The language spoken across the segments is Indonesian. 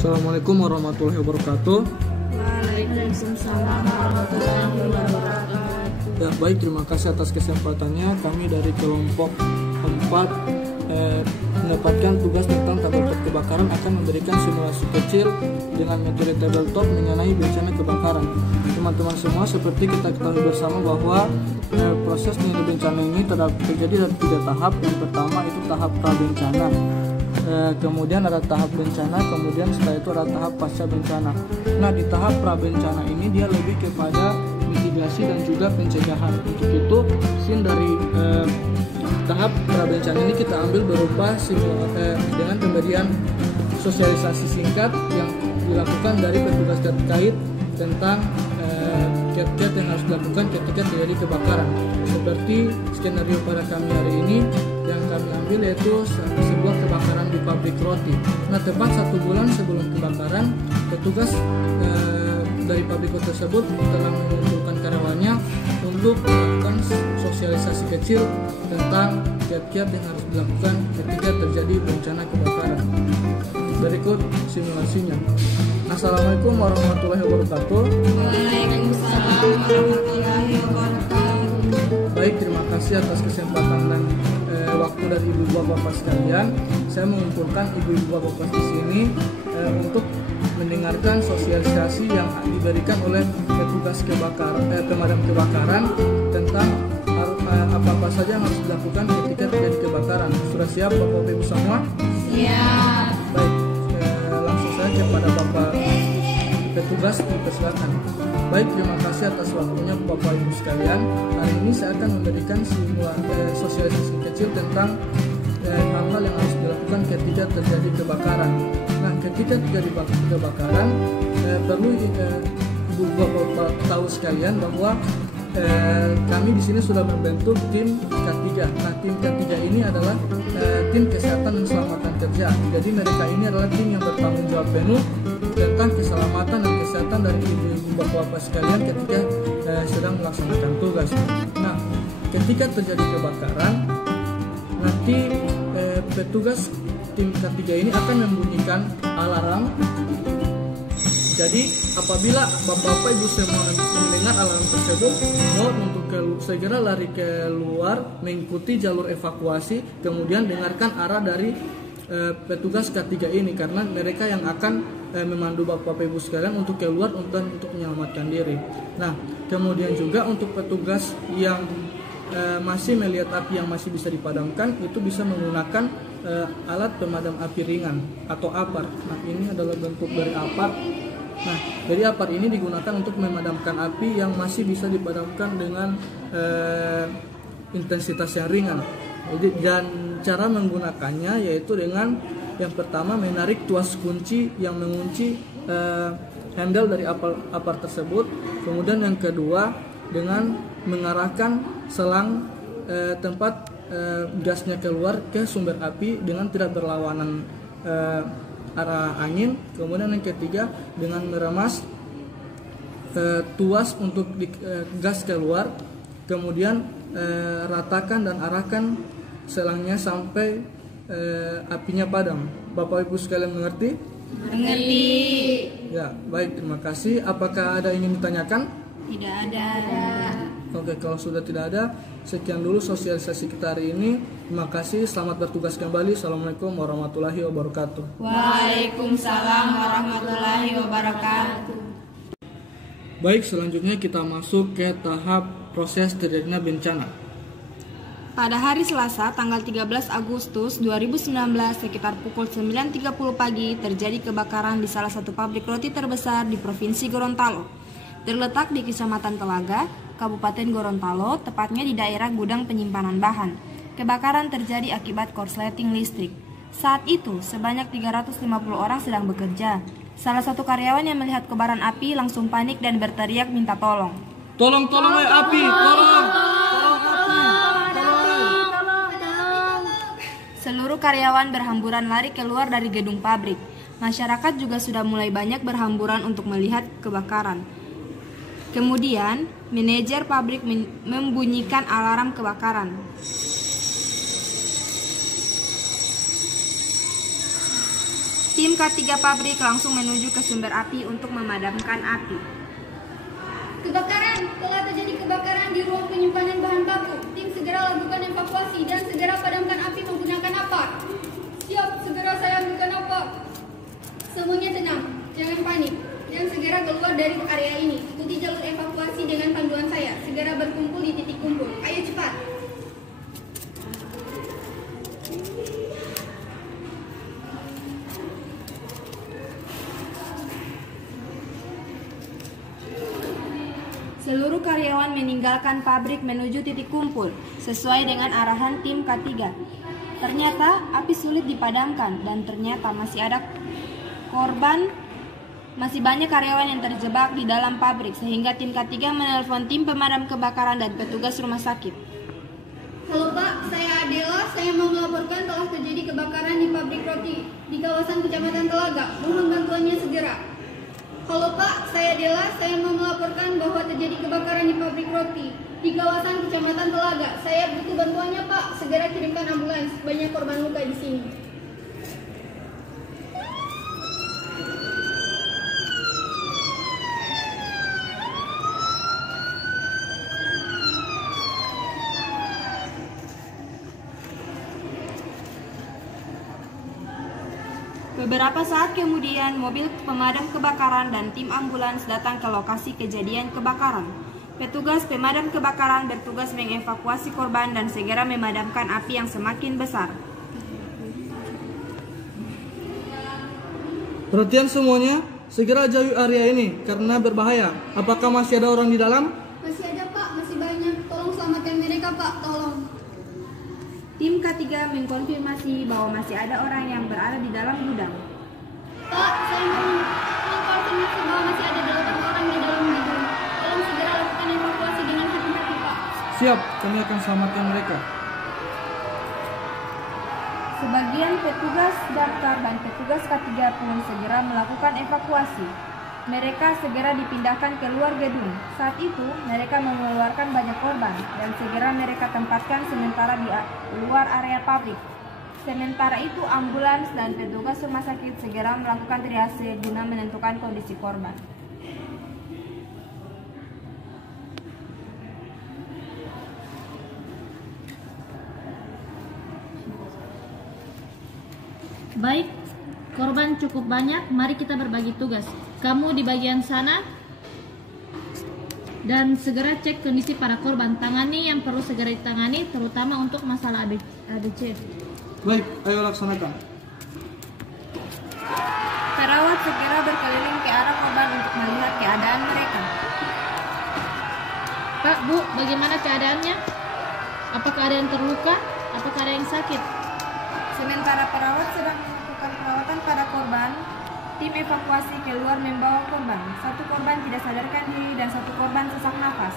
Assalamualaikum warahmatullahi wabarakatuh. Waalaikumsalam warahmatullahi wabarakatuh. Ya, baik, terima kasih atas kesempatannya. Kami dari kelompok 4 mendapatkan tugas tentang tabel kebakaran akan memberikan simulasi kecil dengan metode tabletop mengenai bencana kebakaran. Teman-teman semua, seperti kita ketahui bersama bahwa proses pengendalian bencana ini terjadi dalam 3 tahap. Yang pertama itu tahap prabencana, kemudian ada tahap bencana, kemudian setelah itu ada tahap pasca bencana. Nah, di tahap prabencana ini dia lebih kepada mitigasi dan juga pencegahan. Untuk itu, dari tahap prabencana ini kita ambil berupa dengan pemberian sosialisasi singkat yang dilakukan dari petugas terkait tentang kiat-kiat yang harus dilakukan ketika terjadi kebakaran. Seperti skenario pada kami hari ini yang kami ambil yaitu sebuah kebakaran di pabrik roti. Nah, tepat 1 bulan sebelum kebakaran, petugas dari pabrik roti tersebut telah mengumpulkan karyawannya untuk melakukan sosialisasi kecil tentang kiat-kiat yang harus dilakukan ketika terjadi bencana kebakaran. Berikut simulasinya. Assalamualaikum warahmatullahi wabarakatuh. Waalaikumsalam warahmatullahi wabarakatuh. Baik, terima kasih atas kesempatan dan waktu dari ibu bapak sekalian. Saya mengumpulkan ibu bapak di sini untuk mendengarkan sosialisasi yang diberikan oleh petugas pemadam kebakaran tentang apa-apa saja yang harus dilakukan ketika terjadi kebakaran. Sudah siap Bapak Ibu semua? Siap. Baik, langsung saja kepada Bapak petugas, dipersilakan. Baik, terima kasih atas waktunya Bapak Ibu sekalian. Hari ini saya akan memberikan sosialisasi kecil tentang hal-hal yang harus dilakukan ketika terjadi kebakaran. Nah, ketika terjadi kebakaran, perlu Bapak tahu sekalian bahwa kami di sini sudah membentuk tim K3. Nah, tim K3 ini adalah tim kesehatan dan keselamatan kerja. Jadi mereka ini adalah tim yang bertanggung jawab penuh tentang keselamatan dan kesehatan dari ibu bapak sekalian ketika sedang melaksanakan tugas. Nah, ketika terjadi kebakaran, nanti petugas tim K3 ini akan membunyikan alarm. Jadi apabila bapak-bapak ibu semua mendengar alarm tersebut, mohon untuk segera lari keluar mengikuti jalur evakuasi, kemudian dengarkan arah dari petugas K3 ini, karena mereka yang akan memandu bapak-bapak ibu sekalian untuk keluar untuk menyelamatkan diri. Nah, kemudian juga untuk petugas yang masih melihat api yang masih bisa dipadamkan, itu bisa menggunakan alat pemadam api ringan atau APAR. Nah, ini adalah bentuk dari APAR. Nah, jadi APAR ini digunakan untuk memadamkan api yang masih bisa dipadamkan dengan intensitas yang ringan. Dan cara menggunakannya yaitu dengan yang pertama menarik tuas kunci yang mengunci handle dari APAR tersebut. Kemudian yang kedua dengan mengarahkan selang tempat gasnya keluar ke sumber api dengan tidak berlawanan arah angin. Kemudian yang ketiga dengan meremas tuas untuk gas keluar, kemudian ratakan dan arahkan selangnya sampai apinya padam. Bapak Ibu sekalian mengerti? Mengerti. Ya, baik, terima kasih. Apakah ada yang ingin ditanyakan? Tidak ada. Oke, kalau sudah tidak ada, sekian dulu sosialisasi kita hari ini. Terima kasih, selamat bertugas kembali. Assalamualaikum warahmatullahi wabarakatuh. Waalaikumsalam warahmatullahi wabarakatuh. Baik, selanjutnya kita masuk ke tahap proses terjadinya bencana. Pada hari Selasa, tanggal 13 Agustus 2019, sekitar pukul 9.30 pagi, terjadi kebakaran di salah satu pabrik roti terbesar di Provinsi Gorontalo. Terletak di Kecamatan Telaga, Kabupaten Gorontalo, tepatnya di daerah gudang penyimpanan bahan. Kebakaran terjadi akibat korsleting listrik. Saat itu, sebanyak 350 orang sedang bekerja. Salah satu karyawan yang melihat kobaran api langsung panik dan berteriak minta tolong. Tolong api, tolong api. Seluruh karyawan berhamburan lari keluar dari gedung pabrik. Masyarakat juga sudah mulai banyak berhamburan untuk melihat kebakaran. Kemudian, manajer pabrik membunyikan alarm kebakaran. Tim K3 pabrik langsung menuju ke sumber api untuk memadamkan api. Kebakaran! Telah terjadi kebakaran di ruang penyimpanan bahan baku. Tim segera lakukan evakuasi dan segera padamkan api menggunakan apa? Siap, segera saya ambilkan apa? Semuanya tenang, jangan panik, dan segera keluar dari area ini. Ikuti jalur evakuasi dengan panduan saya. Segera berkumpul di titik kumpul. Ayo cepat! Seluruh karyawan meninggalkan pabrik menuju titik kumpul, sesuai dengan arahan tim K3. Ternyata api sulit dipadamkan dan ternyata masih ada korban. Masih banyak karyawan yang terjebak di dalam pabrik sehingga tim K3 menelpon tim pemadam kebakaran dan petugas rumah sakit. Halo Pak, saya Adela. Saya mau melaporkan telah terjadi kebakaran di pabrik roti di kawasan Kecamatan Telaga. Mohon bantuannya segera. Halo Pak, saya Adela. Saya mau melaporkan bahwa terjadi kebakaran di pabrik roti di kawasan Kecamatan Telaga. Saya butuh bantuannya Pak. Segera kirimkan ambulans. Banyak korban luka di sini. Beberapa saat kemudian, mobil pemadam kebakaran dan tim ambulans datang ke lokasi kejadian kebakaran. Petugas pemadam kebakaran bertugas mengevakuasi korban dan segera memadamkan api yang semakin besar. Perhatian semuanya, segera jauhi area ini karena berbahaya. Apakah masih ada orang di dalam? Masih ada Pak, masih banyak. Tolong selamatkan mereka Pak, tolong. Tim K3 mengkonfirmasi bahwa masih ada orang yang berada di dalam gudang. Pak, saya mau mengkonfirmasi bahwa masih ada 8 orang di dalam gedung. Tolong segera lakukan evakuasi dengan hati-hati Pak. Siap, kami akan selamatkan mereka. Sebagian petugas damkar dan petugas K3 pun segera melakukan evakuasi. Mereka segera dipindahkan ke luar gedung. Saat itu, mereka mengeluarkan banyak korban dan segera mereka tempatkan sementara di luar area pabrik. Sementara itu, ambulans dan petugas rumah sakit segera melakukan triase guna menentukan kondisi korban. Baik, korban cukup banyak, mari kita berbagi tugas. Kamu di bagian sana dan segera cek kondisi para korban. Tangani yang perlu segera ditangani, terutama untuk masalah ABC. Baik, ayo laksanakan. Perawat segera berkeliling ke arah korban untuk melihat keadaan mereka. Pak, Bu, bagaimana keadaannya? Apakah ada yang terluka? Apakah ada yang sakit? Sementara perawat sedang melakukan perawatan pada korban, tim evakuasi keluar membawa korban. Satu korban tidak sadarkan diri dan satu korban sesak nafas.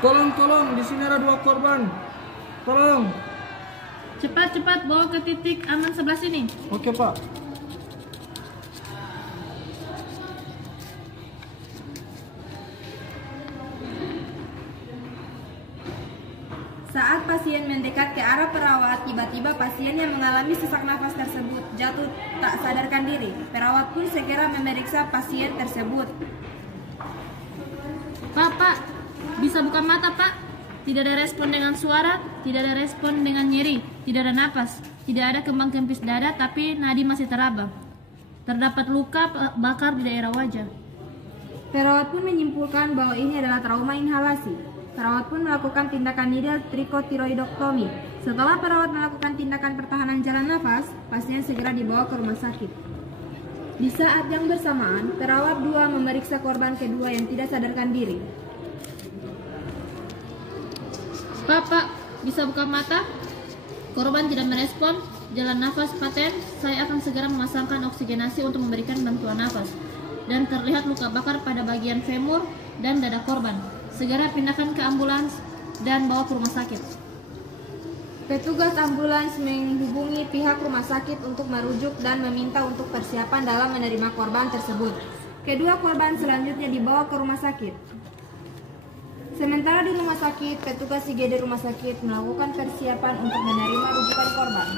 Tolong, di sini ada 2 korban. Tolong. Cepat-cepat bawa ke titik aman sebelah sini. Oke, Pak. Saat pasien mendekat ke arah perawat, tiba-tiba pasien yang mengalami sesak nafas tersebut jatuh tak sadarkan diri. Perawat pun segera memeriksa pasien tersebut. Pak, bisa buka mata, Pak? Tidak ada respon dengan suara, tidak ada respon dengan nyeri, tidak ada napas, tidak ada kembang kempis dada, tapi nadi masih teraba. Terdapat luka bakar di daerah wajah. Perawat pun menyimpulkan bahwa ini adalah trauma inhalasi. Perawat pun melakukan tindakan needle trikotiroidektomi. Setelah perawat melakukan tindakan pertahanan jalan nafas, pasien segera dibawa ke rumah sakit. Di saat yang bersamaan, perawat 2 memeriksa korban kedua yang tidak sadarkan diri. Pak, bisa buka mata? Korban tidak merespon, jalan nafas paten. Saya akan segera memasangkan oksigenasi untuk memberikan bantuan nafas. Dan terlihat luka bakar pada bagian femur dan dada korban. Segera pindahkan ke ambulans dan bawa ke rumah sakit. Petugas ambulans menghubungi pihak rumah sakit untuk merujuk dan meminta untuk persiapan dalam menerima korban tersebut. Kedua korban selanjutnya dibawa ke rumah sakit. Sementara di rumah sakit, petugas IGD rumah sakit melakukan persiapan untuk menerima rujukan korban.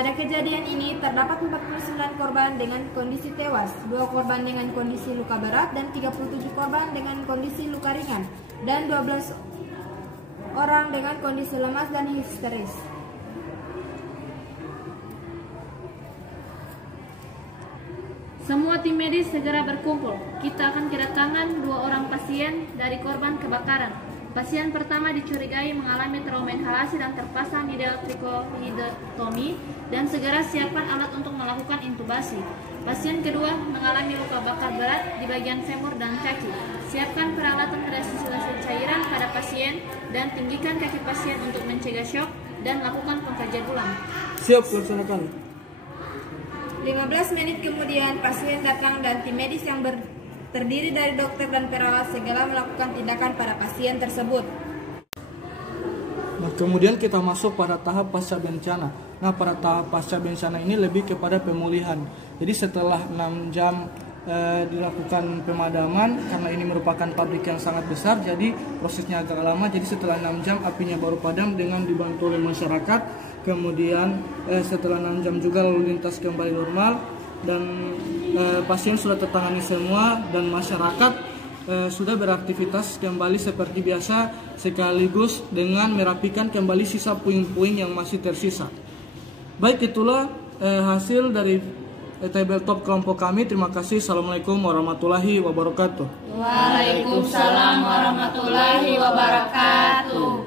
Pada kejadian ini terdapat 49 korban dengan kondisi tewas, 2 korban dengan kondisi luka berat dan 37 korban dengan kondisi luka ringan dan 12 orang dengan kondisi lemas dan histeris. Semua tim medis segera berkumpul. Kita akan kedatangan 2 orang pasien dari korban kebakaran. Pasien pertama dicurigai mengalami trauma inhalasi dan terpasang needle trichohidotomi dan segera siapkan alat untuk melakukan intubasi. Pasien kedua mengalami luka bakar berat di bagian femur dan kaki. Siapkan peralatan resusitasi cairan pada pasien dan tinggikan kaki pasien untuk mencegah syok dan lakukan pengkajian ulang. Siap, laksanakan. 15 menit kemudian pasien datang dan tim medis yang terdiri dari dokter dan perawat segera melakukan tindakan pada pasien tersebut. Nah, kemudian kita masuk pada tahap pasca bencana. Nah, pada tahap pasca bencana ini lebih kepada pemulihan. Jadi setelah 6 jam dilakukan pemadaman, karena ini merupakan pabrik yang sangat besar, jadi prosesnya agak lama. Jadi setelah 6 jam apinya baru padam dengan dibantu oleh masyarakat. Kemudian setelah 6 jam juga lalu lintas kembali normal dan pasien sudah tertangani semua dan masyarakat sudah beraktivitas kembali seperti biasa, sekaligus dengan merapikan kembali sisa puing-puing yang masih tersisa. Baik, itulah hasil dari tabletop kelompok kami. Terima kasih. Assalamualaikum warahmatullahi wabarakatuh. Waalaikumsalam warahmatullahi wabarakatuh.